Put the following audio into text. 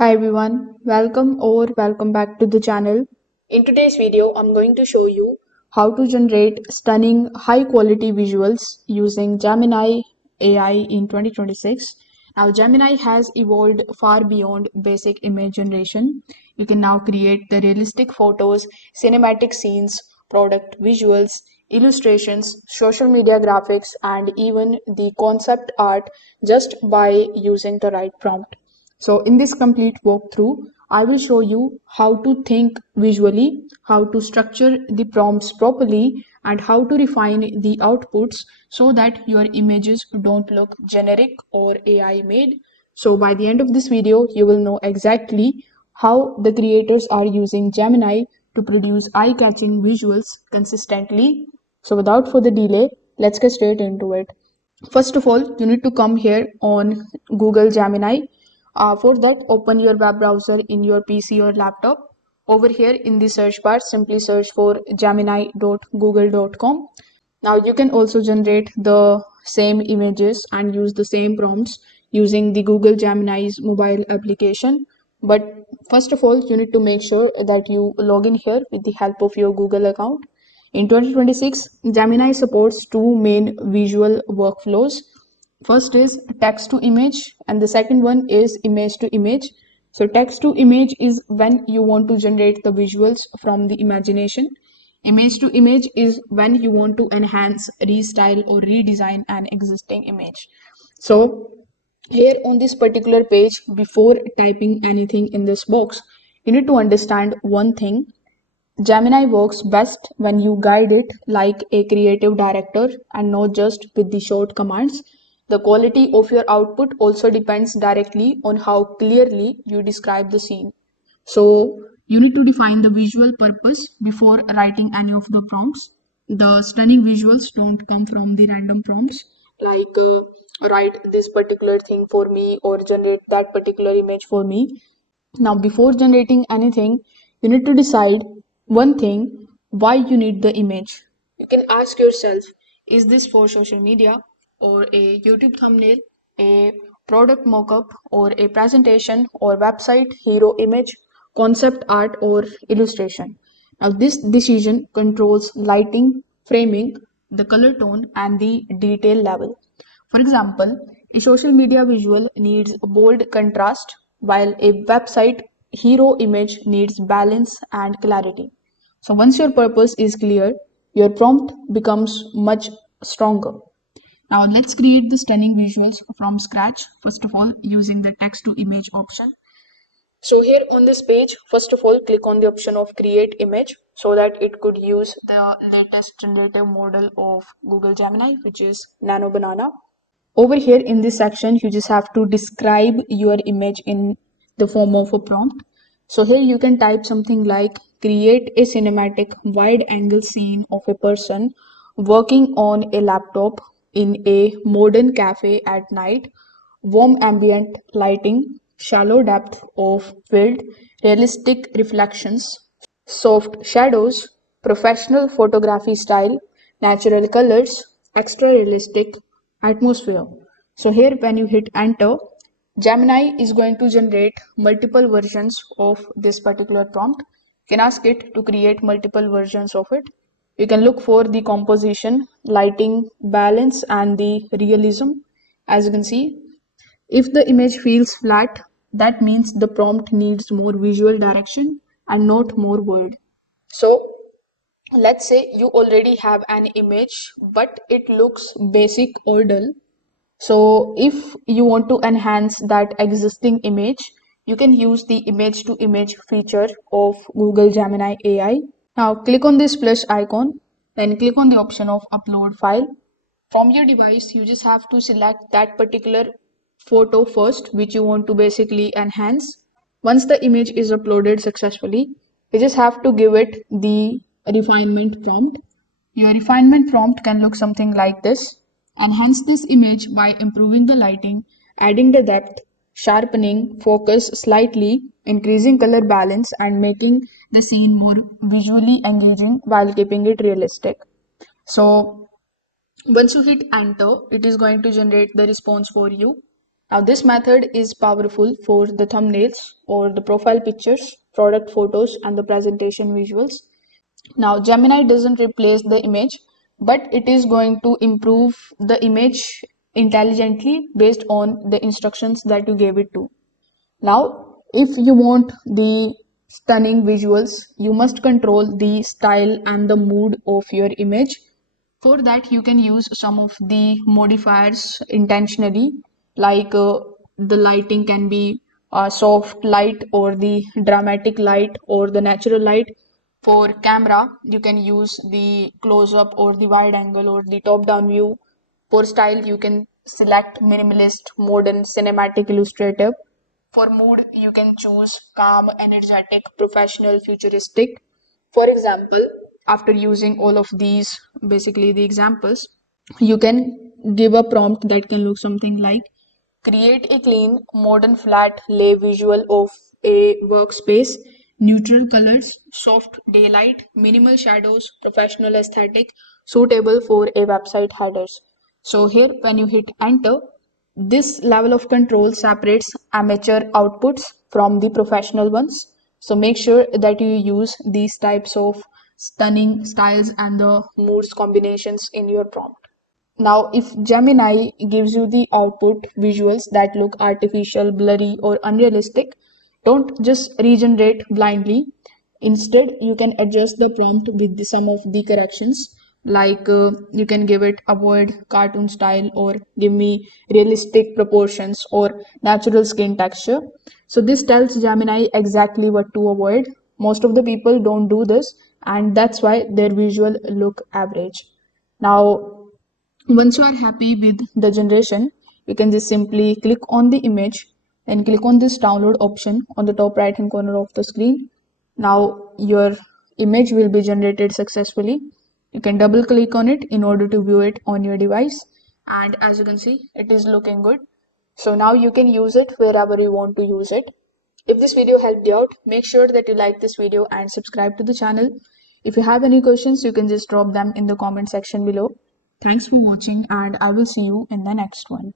Hi everyone, welcome or welcome back to the channel. In today's video, I'm going to show you how to generate stunning high quality visuals using Gemini AI in 2026. Now, Gemini has evolved far beyond basic image generation. You can now create the realistic photos, cinematic scenes, product visuals, illustrations, social media graphics, and even the concept art just by using the right prompt. So in this complete walkthrough, I will show you how to think visually, how to structure the prompts properly, and how to refine the outputs so that your images don't look generic or AI made. So by the end of this video, you will know exactly how the creators are using Gemini to produce eye-catching visuals consistently. So without further delay, let's get straight into it. First of all, you need to come here on Google Gemini. For that, open your web browser in your PC or laptop. Over here in the search bar, simply search for gemini.google.com. Now you can also generate the same images and use the same prompts using the Google Gemini's mobile application. But first of all, you need to make sure that you log in here with the help of your Google account. In 2026, Gemini supports two main visual workflows. First is text to image, and the second one is image to image. So, text to image is when you want to generate the visuals from the imagination. Image to image is when you want to enhance, restyle, or redesign an existing image. So, here on this particular page, before typing anything in this box, you need to understand one thing. Gemini works best when you guide it like a creative director and not just with the short commands. The quality of your output also depends directly on how clearly you describe the scene. So, you need to define the visual purpose before writing any of the prompts. The stunning visuals don't come from the random prompts like write this particular thing for me or generate that particular image for me. Now, before generating anything, you need to decide one thing, why you need the image. You can ask yourself, is this for social media or a YouTube thumbnail, a product mockup, or a presentation or website hero image, concept art, or illustration? Now, this decision controls lighting, framing, the color tone, and the detail level. For example, a social media visual needs bold contrast, while a website hero image needs balance and clarity. So, once your purpose is clear, your prompt becomes much stronger. Now, let's create the stunning visuals from scratch. First of all, using the text to image option. So, here on this page, first of all, click on the option of create image so that it could use the latest generative model of Google Gemini, which is Nano Banana. Over here in this section, you just have to describe your image in the form of a prompt. So here you can type something like create a cinematic wide angle scene of a person working on a laptop in a modern cafe at night, warm ambient lighting, shallow depth of field, realistic reflections, soft shadows, professional photography style, natural colors, extra realistic atmosphere. So here when you hit enter, Gemini is going to generate multiple versions of this particular prompt. You can ask it to create multiple versions of it. You can look for the composition, lighting, balance, and the realism. As you can see, if the image feels flat, that means the prompt needs more visual direction and not more word. So let's say you already have an image, but it looks basic or dull. So if you want to enhance that existing image, you can use the image to image feature of Google Gemini AI. Now click on this plus icon, then click on the option of upload file. From your device, you just have to select that particular photo first, which you want to basically enhance. Once the image is uploaded successfully, you just have to give it the refinement prompt. Your refinement prompt can look something like this. Enhance this image by improving the lighting, adding the depth, sharpening focus slightly, increasing color balance, and making the scene more visually engaging while keeping it realistic. So once you hit enter, it is going to generate the response for you. Now, this method is powerful for the thumbnails or the profile pictures, product photos, and the presentation visuals. Now, Gemini doesn't replace the image, but it is going to improve the image intelligently based on the instructions that you gave it to. Now, if you want the stunning visuals, you must control the style and the mood of your image. For that, you can use some of the modifiers intentionally, like the lighting can be soft light or the dramatic light or the natural light. For camera, you can use the close up or the wide angle or the top down view. For style, you can select minimalist, modern, cinematic, illustrative. For mood, you can choose calm, energetic, professional, futuristic. For example, after using all of these, basically the examples, you can give a prompt that can look something like create a clean, modern, flat lay visual of a workspace, neutral colors, soft daylight, minimal shadows, professional aesthetic, suitable for a website headers. So here, when you hit enter, this level of control separates amateur outputs from the professional ones. So make sure that you use these types of stunning styles and the moods combinations in your prompt. Now, if Gemini gives you the output visuals that look artificial, blurry, or unrealistic, don't just regenerate blindly. Instead, you can adjust the prompt with some of the corrections. Like you can give it avoid cartoon style or give me realistic proportions or natural skin texture. So this tells Gemini exactly what to avoid. Most of the people don't do this, and that's why their visual look average. Now, once you are happy with the generation, you can just simply click on the image and click on this download option on the top right hand corner of the screen. Now your image will be generated successfully. You can double click on it in order to view it on your device, and as you can see, it is looking good. So now you can use it wherever you want to use it. If this video helped you out, make sure that you like this video and subscribe to the channel. If you have any questions, you can just drop them in the comment section below. Thanks for watching, and I will see you in the next one.